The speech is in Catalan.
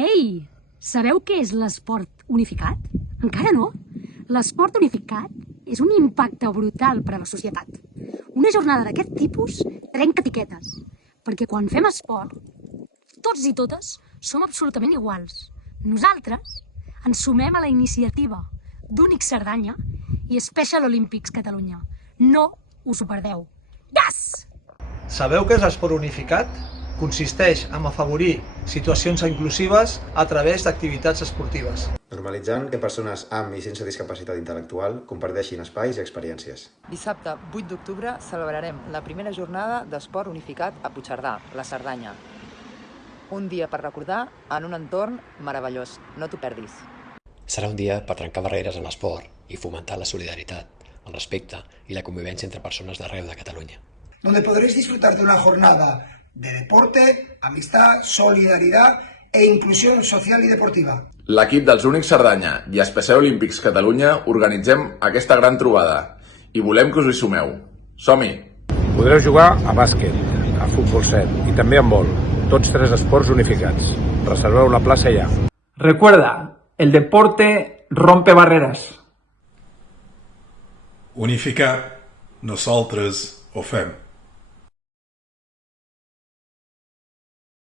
Ei, sabeu què és l'esport unificat? Encara no? L'esport unificat és un impacte brutal per a la societat. Una jornada d'aquest tipus trenca etiquetes, perquè quan fem esport, tots i totes som absolutament iguals. Nosaltres ens sumem a la iniciativa d'Únic Cerdanya i Special Olympics Catalunya. No us ho perdeu. Gas! Sabeu què és l'esport unificat? Consisteix en afavorir situacions inclusives a través d'activitats esportives. Normalitzant que persones amb i sense discapacitat intel·lectual comparteixin espais i experiències. Dissabte 8 d'octubre celebrarem la primera jornada d'esport unificat a Puigcerdà, la Cerdanya. Un dia per recordar en un entorn meravellós. No t'ho perdis. Serà un dia per trencar barreres en l'esport i fomentar la solidaritat, el respecte y la convivencia entre personas de arreu de Cataluña. Donde podréis disfrutar de una jornada de deporte, amistad, solidaridad e inclusión social y deportiva. L'equip dels Únics Cerdanya i Special Olympics Catalunya organitzem aquesta gran trobada i volem que us hi sumeu. Som-hi! Podreu jugar a bàsquet, a futbol 7 i també a handbol, tots 3 esports unificats. Reserveu la plaça ja. Recuerda, el deporte rompe barreras. Unificat, nosaltres ho fem.